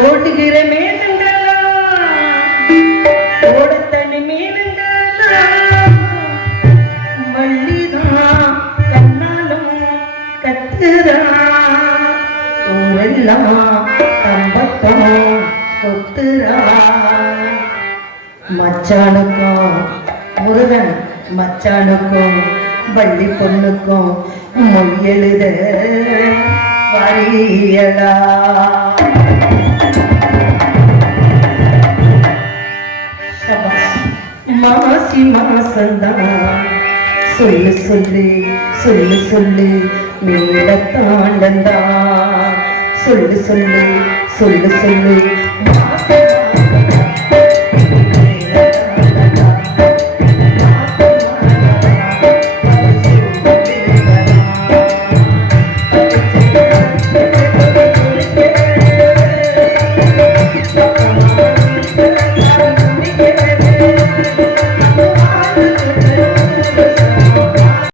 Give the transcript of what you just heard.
ஓடுகிற மேகங்களா ஓட தனி மீனுங்களா வள்ளிதான் கண்ணாலும் கத்துதான் ஊரெல்லாம் கம்பத்தம் கொத்துறா மச்சானுக்கும் முருகன் மச்சானுக்கும் வள்ளி பொண்ணுக்கும் மொழியெழுத வரியலா மாசி மாசந்தான் சொல்லு சொல்லு சொல்லு சொல்லு மேல தாண்டந்தா சொல்லு சொல்லு சொல்லு சொல்லு